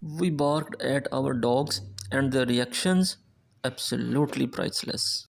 We barked at our dogs, and their reactions absolutely priceless.